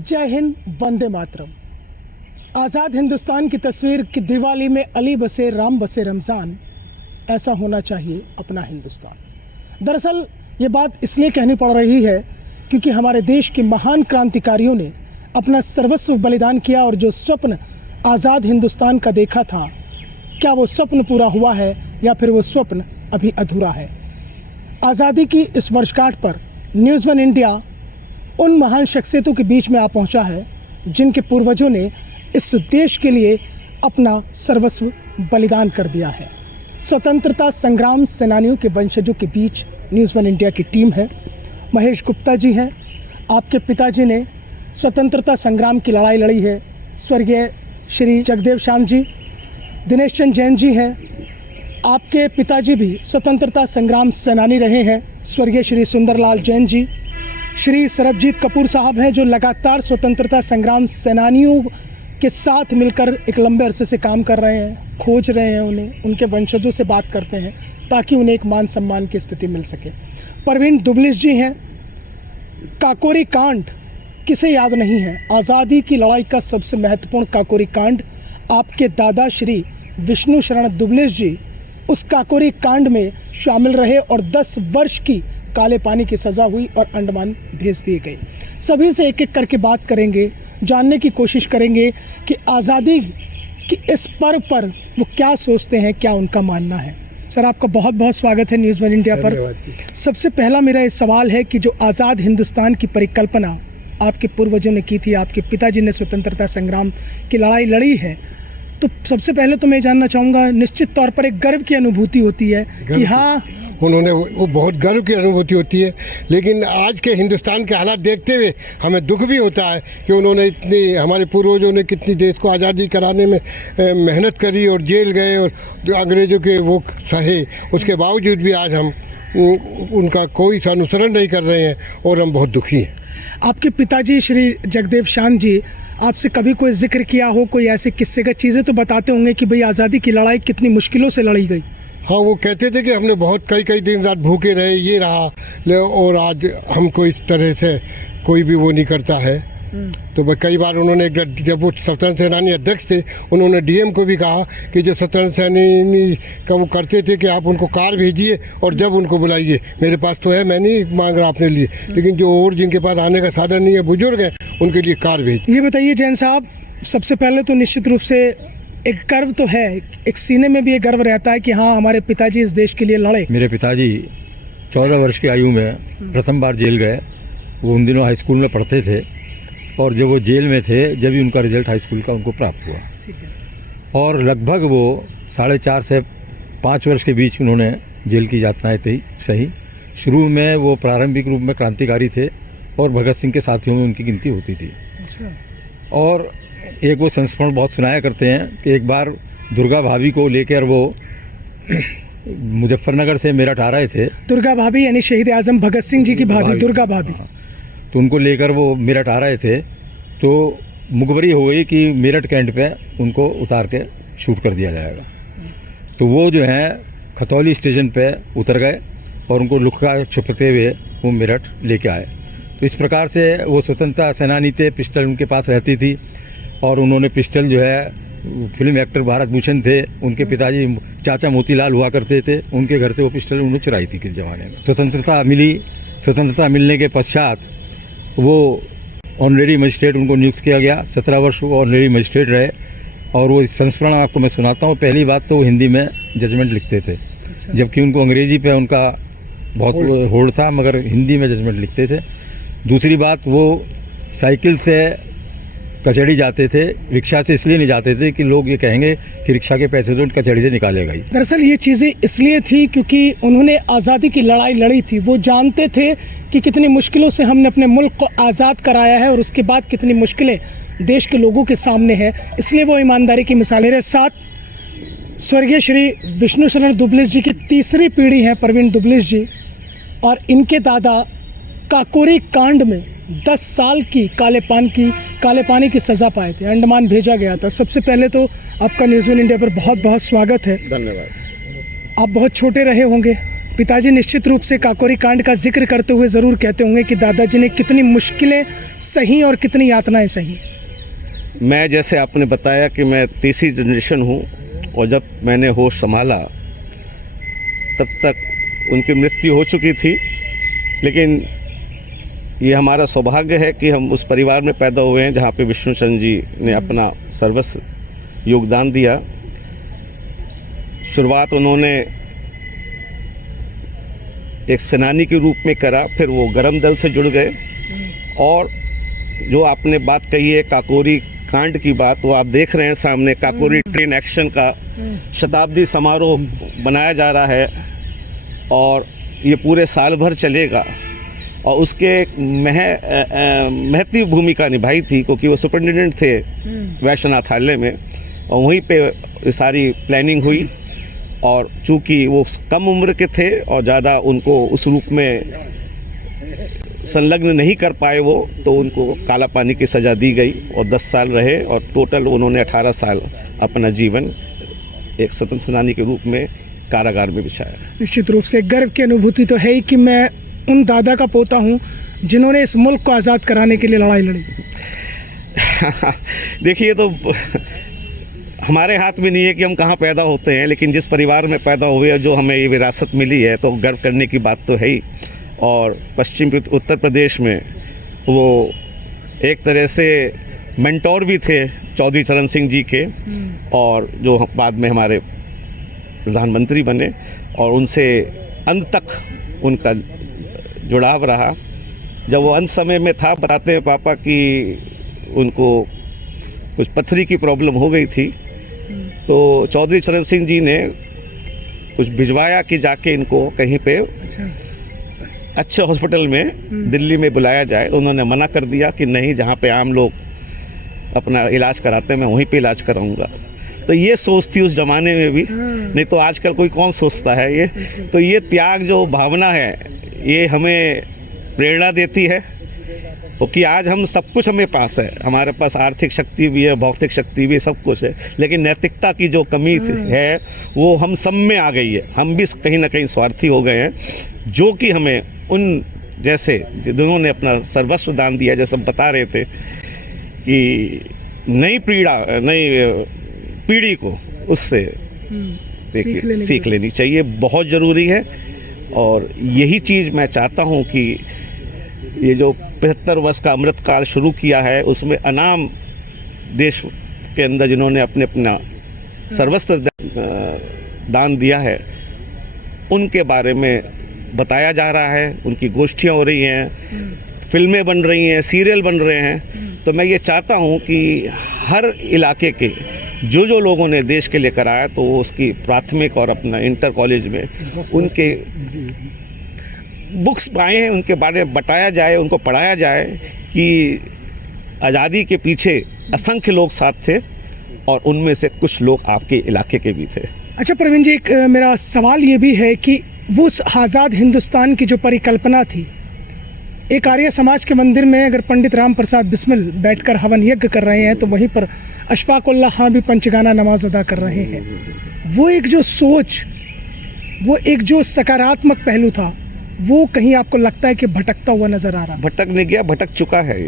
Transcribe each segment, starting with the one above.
जय हिंद, वंदे मातरम। आज़ाद हिंदुस्तान की तस्वीर कि दिवाली में अली बसे राम बसे रमज़ान, ऐसा होना चाहिए अपना हिंदुस्तान। दरअसल ये बात इसलिए कहनी पड़ रही है क्योंकि हमारे देश के महान क्रांतिकारियों ने अपना सर्वस्व बलिदान किया और जो स्वप्न आज़ाद हिंदुस्तान का देखा था, क्या वो स्वप्न पूरा हुआ है या फिर वो स्वप्न अभी अधूरा है। आज़ादी की इस वर्षगांठ पर न्यूज़ वन इंडिया उन महान शख्सियतों के बीच में आ पहुंचा है जिनके पूर्वजों ने इस देश के लिए अपना सर्वस्व बलिदान कर दिया है। स्वतंत्रता संग्राम सेनानियों के वंशजों के बीच न्यूज़ वन इंडिया की टीम है। महेश गुप्ता जी हैं, आपके पिताजी ने स्वतंत्रता संग्राम की लड़ाई लड़ी है। स्वर्गीय श्री जगदेव शान जी। दिनेश चंद जैन जी हैं, आपके पिताजी भी स्वतंत्रता संग्राम सेनानी रहे हैं। स्वर्गीय श्री सुंदरलाल जैन जी। श्री सरबजीत कपूर साहब हैं जो लगातार स्वतंत्रता संग्राम सेनानियों के साथ मिलकर एक लंबे अरसे से काम कर रहे हैं, खोज रहे हैं उन्हें, उनके वंशजों से बात करते हैं ताकि उन्हें एक मान सम्मान की स्थिति मिल सके। परवीन दुबलिश जी हैं। काकोरी कांड किसे याद नहीं है, आज़ादी की लड़ाई का सबसे महत्वपूर्ण काकोरी कांड। आपके दादा श्री विष्णु शरण दुबलिश जी उस काकोरी कांड में शामिल रहे और 10 वर्ष की काले पानी की सज़ा हुई और अंडमान भेज दिए गए। सभी से एक एक करके बात करेंगे, जानने की कोशिश करेंगे कि आज़ादी की इस पर्व पर वो क्या सोचते हैं, क्या उनका मानना है। सर, आपका बहुत बहुत स्वागत है न्यूज़ वन इंडिया पर। सबसे पहला मेरा ये सवाल है कि जो आज़ाद हिंदुस्तान की परिकल्पना आपके पूर्वजों ने की थी, आपके पिताजी ने स्वतंत्रता संग्राम की लड़ाई लड़ी है, तो सबसे पहले तो मैं जानना चाहूँगा, निश्चित तौर पर एक गर्व की अनुभूति होती है कि हाँ उन्होंने वो बहुत गर्व की अनुभूति होती है, लेकिन आज के हिंदुस्तान के हालात देखते हुए हमें दुख भी होता है कि उन्होंने इतनी, हमारे पूर्वजों ने कितनी देश को आज़ादी कराने में मेहनत करी और जेल गए और जो अंग्रेज़ों के वो सहे, उसके बावजूद भी आज हम उनका कोई सा अनुसरण नहीं कर रहे हैं और हम बहुत दुखी हैं। आपके पिताजी श्री जगदेव शान जी आपसे कभी कोई जिक्र किया हो, कोई ऐसे किस्से का चीज़ें तो बताते होंगे कि भाई आज़ादी की लड़ाई कितनी मुश्किलों से लड़ी गई। हाँ, वो कहते थे कि हमने बहुत कई दिन रात भूखे रहे, ये रहा, और आज हमको इस तरह से कोई भी वो नहीं करता है। तो कई बार उन्होंने, जब वो स्वतंत्र सेनानी अध्यक्ष थे, उन्होंने डीएम को भी कहा कि जो स्वतंत्र सेनानी का वो करते थे कि आप उनको कार भेजिए और जब उनको बुलाइए, मेरे पास तो है, मैं नहीं मांग रहा अपने लिए, लेकिन जो और जिनके पास आने का साधन नहीं है, बुजुर्ग हैं, उनके लिए कार भेजिए। ये बताइए जैन साहब, सबसे पहले तो निश्चित रूप से एक गर्व तो है, एक सीने में भी एक गर्व रहता है कि हाँ, हमारे पिताजी इस देश के लिए लड़े। मेरे पिताजी 14 वर्ष की आयु में प्रथम बार जेल गए। वो उन दिनों हाई स्कूल में पढ़ते थे और जब वो जेल में थे, जब ही उनका रिजल्ट हाई स्कूल का उनको प्राप्त हुआ और लगभग वो 4.5 से 5 वर्ष के बीच उन्होंने जेल की यातनाएं थी। सही शुरू में वो प्रारंभिक रूप में क्रांतिकारी थे और भगत सिंह के साथियों में उनकी गिनती होती थी। और एक वो संस्मरण बहुत सुनाया करते हैं कि एक बार दुर्गा भाभी को लेकर वो मुजफ्फरनगर से मेरठ आ रहे थे। दुर्गा भाभी यानी शहीद आजम भगत सिंह जी की भाभी दुर्गा भाभी। तो उनको लेकर वो मेरठ आ रहे थे, तो मुखबरी हो गई कि मेरठ कैंट पे उनको उतार के शूट कर दिया जाएगा। तो वो जो है खतौली स्टेशन पे उतर गए और उनको लुका छुपते हुए वो मेरठ लेके आए। तो इस प्रकार से वो स्वतंत्रता सेनानी थे, पिस्टल उनके पास रहती थी और उन्होंने पिस्टल जो है, फिल्म एक्टर भारत भूषण थे, उनके पिताजी चाचा मोतीलाल हुआ करते थे, उनके घर से वो पिस्टल उन्होंने चुराई थी किस ज़माने में। स्वतंत्रता मिली, स्वतंत्रता मिलने के पश्चात वो ऑनरेरी मजिस्ट्रेट उनको नियुक्त किया गया। 17 वर्ष वो ऑनरेरी मजिस्ट्रेट रहे और वो संस्मरण आपको मैं सुनाता हूँ। पहली बात तो वो हिंदी में जजमेंट लिखते थे, जबकि उनको अंग्रेजी पे उनका बहुत होड़ था, मगर हिंदी में जजमेंट लिखते थे। दूसरी बात, वो साइकिल से कचहरी जाते थे, रिक्शा से इसलिए नहीं जाते थे कि लोग ये कहेंगे कि रिक्शा के पैसे तो कचहरी से निकालेगा ही। दरअसल ये चीज़ें इसलिए थी क्योंकि उन्होंने आज़ादी की लड़ाई लड़ी थी। वो जानते थे कि कितनी मुश्किलों से हमने अपने मुल्क को आज़ाद कराया है और उसके बाद कितनी मुश्किलें देश के लोगों के सामने हैं, इसलिए वो ईमानदारी की मिसाल। मेरे साथ स्वर्गीय श्री विष्णु शरण दुबलिश जी की तीसरी पीढ़ी है, परवीन दुबलिश जी, और इनके दादा काकोरी कांड में 10 साल की काले पानी की सज़ा पाए थे, अंडमान भेजा गया था। सबसे पहले तो आपका न्यूज़ वन इंडिया पर बहुत बहुत स्वागत है। धन्यवाद। आप बहुत छोटे रहे होंगे, पिताजी निश्चित रूप से काकोरी कांड का जिक्र करते हुए ज़रूर कहते होंगे कि दादाजी ने कितनी मुश्किलें सही और कितनी यातनाएं सही। मैं जैसे आपने बताया कि मैं तीसरी जनरेशन हूँ और जब मैंने होश संभाला तब तक उनकी मृत्यु हो चुकी थी, लेकिन ये हमारा सौभाग्य है कि हम उस परिवार में पैदा हुए हैं जहाँ पे विष्णुचंद्र जी ने अपना सर्वस्व योगदान दिया। शुरुआत उन्होंने एक सेनानी के रूप में करा, फिर वो गरम दल से जुड़ गए और जो आपने बात कही है काकोरी कांड की बात, वो आप देख रहे हैं सामने काकोरी ट्रेन एक्शन का शताब्दी समारोह बनाया जा रहा है और ये पूरे साल भर चलेगा। और उसके महत्वपूर्ण भूमिका निभाई थी क्योंकि वो सुपरिटेंडेंट थे वैश्यनाथालय में और वहीं पे सारी प्लानिंग हुई। और चूँकि वो कम उम्र के थे और ज़्यादा उनको उस रूप में संलग्न नहीं कर पाए वो, तो उनको काला पानी की सज़ा दी गई और 10 साल रहे और टोटल उन्होंने 18 साल अपना जीवन एक स्वतंत्र सेनानी के रूप में कारागार में बिताया। निश्चित रूप से गर्व की अनुभूति तो है ही कि मैं उन दादा का पोता हूँ जिन्होंने इस मुल्क को आज़ाद कराने के लिए लड़ाई लड़ी। देखिए, तो हमारे हाथ में नहीं है कि हम कहाँ पैदा होते हैं, लेकिन जिस परिवार में पैदा हुए और जो हमें ये विरासत मिली है तो गर्व करने की बात तो है ही। और पश्चिम उत्तर प्रदेश में वो एक तरह से मेंटोर भी थे चौधरी चरण सिंह जी के, और जो बाद में हमारे प्रधानमंत्री बने और उनसे अंत तक उनका जुड़ाव रहा। जब वो अंत समय में था, बताते हैं पापा कि उनको कुछ पथरी की प्रॉब्लम हो गई थी, तो चौधरी चरण सिंह जी ने कुछ भिजवाया कि जाके इनको कहीं पे अच्छे हॉस्पिटल में दिल्ली में बुलाया जाए। तो उन्होंने मना कर दिया कि नहीं, जहाँ पे आम लोग अपना इलाज कराते हैं मैं वहीं पे इलाज कराऊंगा। तो ये सोच थी उस ज़माने में भी, नहीं तो आजकल कोई कौन सोचता है ये। तो ये त्याग जो भावना है ये हमें प्रेरणा देती है कि आज हम सब कुछ हमें पास है, हमारे पास आर्थिक शक्ति भी है, भौतिक शक्ति भी है, सब कुछ है, लेकिन नैतिकता की जो कमी है वो हम सब में आ गई है। हम भी कहीं ना कहीं स्वार्थी हो गए हैं, जो कि हमें उन जैसे जिन्होंने अपना सर्वस्व दान दिया, जैसे बता रहे थे कि नई पीढ़ी को उससे देखिए सीख लेनी चाहिए, बहुत ज़रूरी है। और यही चीज़ मैं चाहता हूँ कि ये जो 75 वर्ष का अमृतकाल शुरू किया है उसमें अनाम देश के अंदर जिन्होंने अपना सर्वस्व दान दिया है उनके बारे में बताया जा रहा है, उनकी गोष्ठियाँ हो रही हैं, फिल्में बन रही हैं, सीरियल बन रहे हैं। तो मैं ये चाहता हूँ कि हर इलाके के जो लोगों ने देश के लिए कराया तो वो उसकी प्राथमिक और अपना इंटर कॉलेज में उनके बुक्स आए हैं, उनके बारे में बताया जाए, उनको पढ़ाया जाए कि आज़ादी के पीछे असंख्य लोग साथ थे और उनमें से कुछ लोग आपके इलाके के भी थे। अच्छा प्रवीण जी, एक मेरा सवाल ये भी है कि वो उस आज़ाद हिंदुस्तान की जो परिकल्पना थी, एक आर्य समाज के मंदिर में अगर पंडित राम प्रसाद बिस्मिल बैठकर हवन यज्ञ कर रहे हैं तो वहीं पर अशफाक उल्लाह खां भी पंचगाना नमाज अदा कर रहे हैं। वो एक जो सोच, वो एक जो सकारात्मक पहलू था, वो कहीं आपको लगता है कि भटकता हुआ नज़र आ रहा? भटक नहीं गया, भटक चुका है।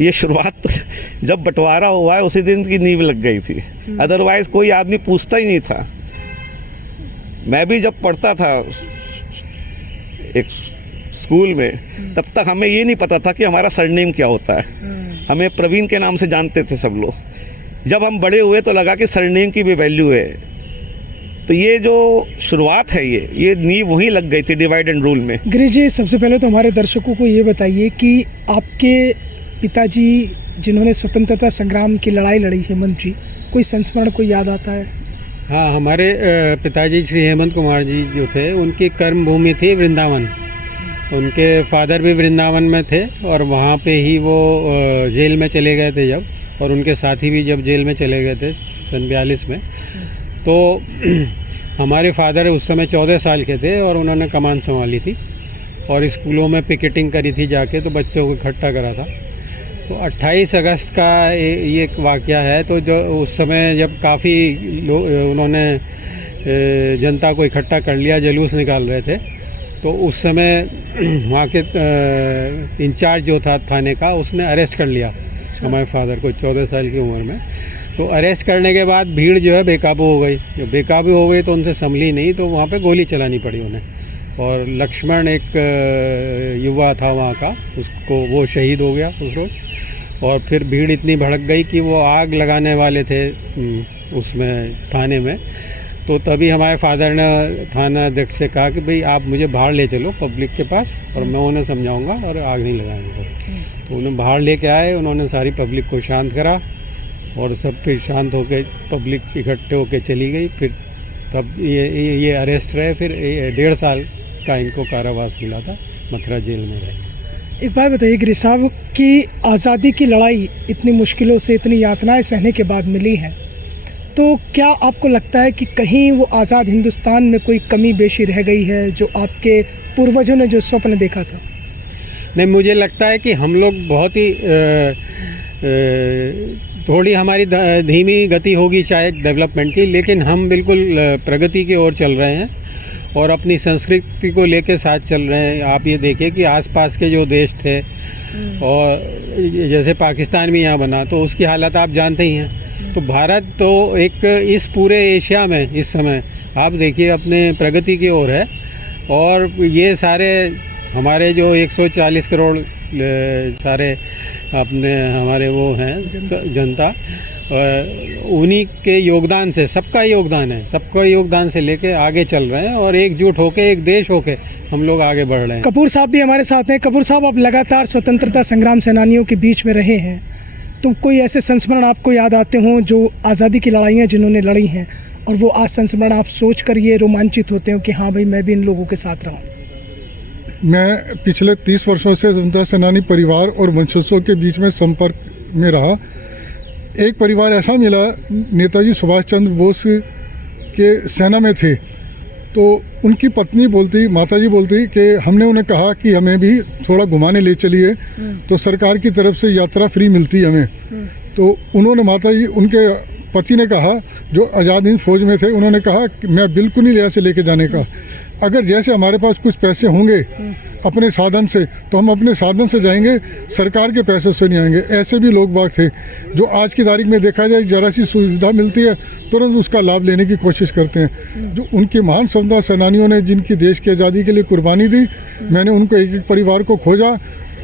ये शुरुआत जब बंटवारा हुआ है उसी दिन की नींव लग गई थी, अदरवाइज कोई आदमी पूछता ही नहीं था। मैं भी जब पढ़ता था एक स्कूल में तब तक हमें ये नहीं पता था कि हमारा सरनेम क्या होता है, हमें प्रवीण के नाम से जानते थे सब लोग। जब हम बड़े हुए तो लगा कि सरनेम की भी वैल्यू है। तो ये जो शुरुआत है ये नींव वहीं लग गई थी डिवाइड एंड रूल में। गिरीश जी, सबसे पहले तो हमारे दर्शकों को ये बताइए कि आपके पिताजी जिन्होंने स्वतंत्रता संग्राम की लड़ाई लड़ी, हेमंत जी, कोई संस्मरण कोई याद आता है? हाँ, हमारे पिताजी श्री हेमंत कुमार जी जो थे उनकी कर्म भूमि थी वृंदावन। उनके फादर भी वृंदावन में थे और वहाँ पे ही वो जेल में चले गए थे जब, और उनके साथी भी जब जेल में चले गए थे सन 42 में। तो हमारे फादर उस समय 14 साल के थे और उन्होंने कमान संभाली थी और स्कूलों में पिकेटिंग करी थी जाके, तो बच्चों को इकट्ठा करा था। तो 28 अगस्त का ये एक वाक़या है। तो जो उस समय जब काफ़ी उन्होंने जनता को इकट्ठा कर लिया, जुलूस निकाल रहे थे। तो उस समय वहाँ के इंचार्ज जो था थाने का, उसने अरेस्ट कर लिया हमारे फादर को 14 साल की उम्र में। तो अरेस्ट करने के बाद भीड़ जो है बेकाबू हो गई। जब बेकाबू हो गई तो उनसे संभली नहीं, तो वहाँ पे गोली चलानी पड़ी उन्हें। और लक्ष्मण एक युवा था वहाँ का, उसको वो शहीद हो गया उस रोज़। और फिर भीड़ इतनी भड़क गई कि वो आग लगाने वाले थे उसमें थाने में। तो तभी हमारे फादर ने थाना अध्यक्ष से कहा कि भाई आप मुझे बाहर ले चलो पब्लिक के पास, और मैं उन्हें समझाऊंगा और आग नहीं लगाएंगे। तो उन्हें बाहर लेके आए, उन्होंने सारी पब्लिक को शांत करा और सब फिर शांत होकर पब्लिक इकट्ठे होकर चली गई। फिर तब ये अरेस्ट रहे। फिर 1.5 साल का इनको कारावास मिला था, मथुरा जेल में रहे। एक बात बताइए गिरीश साहब कि आज़ादी की लड़ाई इतनी मुश्किलों से, इतनी यातनाएं सहने के बाद मिली है, तो क्या आपको लगता है कि कहीं वो आज़ाद हिंदुस्तान में कोई कमी बेशी रह गई है जो आपके पूर्वजों ने जो स्वप्न देखा था? नहीं, मुझे लगता है कि हम लोग बहुत ही थोड़ी हमारी धीमी गति होगी शायद डेवलपमेंट की, लेकिन हम बिल्कुल प्रगति की ओर चल रहे हैं और अपनी संस्कृति को लेके साथ चल रहे हैं। आप ये देखिए कि आसपास के जो देश थे, और जैसे पाकिस्तान भी यहाँ बना, तो उसकी हालत आप जानते ही हैं। तो भारत तो एक इस पूरे एशिया में इस समय आप देखिए अपने प्रगति की ओर है। और ये सारे हमारे जो 140 करोड़ सारे अपने हमारे वो हैं जनता, उन्हीं के योगदान से, सबका योगदान है, सबका योगदान से लेके आगे चल रहे हैं और एकजुट होके, एक देश होके हम लोग आगे बढ़ रहे हैं। कपूर साहब भी हमारे साथ हैं। कपूर साहब, आप लगातार स्वतंत्रता संग्राम सेनानियों के बीच में रहे हैं, तो कोई ऐसे संस्मरण आपको याद आते हों जो आज़ादी की लड़ाइयाँ जिन्होंने लड़ी हैं, और वो आज संस्मरण आप सोच कर ये रोमांचित होते हो कि हाँ भाई मैं भी इन लोगों के साथ रहा? मैं पिछले 30 वर्षों से स्वतंत्रता सेनानी परिवार और वंशजों के बीच में संपर्क में रहा। एक परिवार ऐसा मिला, नेताजी सुभाष चंद्र बोस के सेना में थे, तो उनकी पत्नी बोलती, माताजी बोलती कि हमने उन्हें कहा कि हमें भी थोड़ा घुमाने ले चलिए, तो सरकार की तरफ से यात्रा फ्री मिलती हमें। तो उन्होंने, माताजी, उनके पति ने कहा, जो आज़ाद हिंद फौज में थे, उन्होंने कहा कि मैं बिल्कुल नहीं ऐसे लेके जाने का। अगर जैसे हमारे पास कुछ पैसे होंगे अपने साधन से, तो हम अपने साधन से जाएंगे, सरकार के पैसे से नहीं आएंगे। ऐसे भी लोग बाग थे जो आज की तारीख में देखा जाए जरा सी सुविधा मिलती है तुरंत उसका लाभ लेने की कोशिश करते हैं। जो उनके महान स्वतंत्रता सेनानियों ने जिनकी देश की आज़ादी के लिए कुर्बानी दी, मैंने उनको एक एक परिवार को खोजा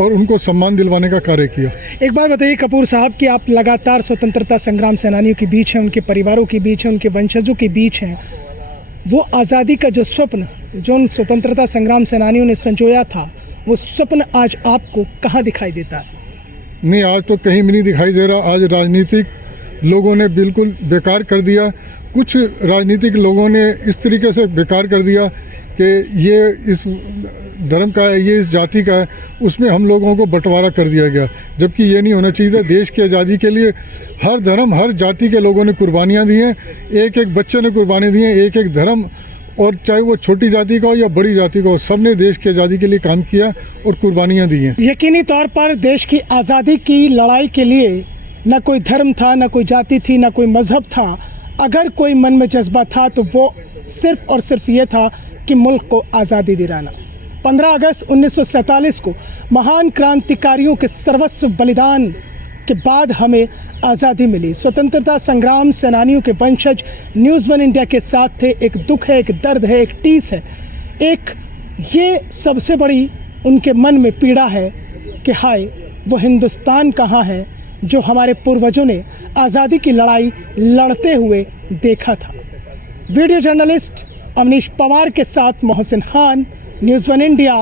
और उनको सम्मान दिलवाने का कार्य किया। एक बात बताइए कपूर साहब कि आप लगातार स्वतंत्रता संग्राम सेनानियों के बीच हैं, उनके परिवारों के बीच हैं, उनके वंशजों के बीच हैं। वो आज़ादी का जो स्वप्न जो उन स्वतंत्रता संग्राम सेनानियों ने संजोया था, वो स्वप्न आज आपको कहाँ दिखाई देता है? नहीं, आज तो कहीं भी नहीं दिखाई दे रहा। आज राजनीतिक लोगों ने बिल्कुल बेकार कर दिया। कुछ राजनीतिक लोगों ने इस तरीके से बेकार कर दिया कि ये इस धर्म का है, ये इस जाति का है, उसमें हम लोगों को बंटवारा कर दिया गया, जबकि ये नहीं होना चाहिए था। देश की आज़ादी के लिए हर धर्म, हर जाति के लोगों ने कुर्बानियाँ दी हैं, एक एक बच्चे ने कुर्बानी दी है, एक एक धर्म, और चाहे वो छोटी जाति का हो या बड़ी जाति का हो, सब ने देश की आज़ादी के लिए काम किया और कुर्बानियाँ दी हैं। यकीनी तौर पर देश की आज़ादी की लड़ाई के लिए न कोई धर्म था, न कोई जाति थी, न कोई मजहब था। अगर कोई मन में जज्बा था तो वो सिर्फ और सिर्फ ये था कि मुल्क को आज़ादी दिलाना। 15 अगस्त 1947 को महान क्रांतिकारियों के सर्वस्व बलिदान के बाद हमें आज़ादी मिली। स्वतंत्रता संग्राम सेनानियों के वंशज न्यूज़ 1 इंडिया के साथ थे। एक दुख है, एक दर्द है, एक टीस है, एक ये सबसे बड़ी उनके मन में पीड़ा है कि हाय वो हिंदुस्तान कहाँ है जो हमारे पूर्वजों ने आज़ादी की लड़ाई लड़ते हुए देखा था। वीडियो जर्नलिस्ट अवनीश पवार के साथ मोहसिन खान, न्यूज़ 1 इंडिया,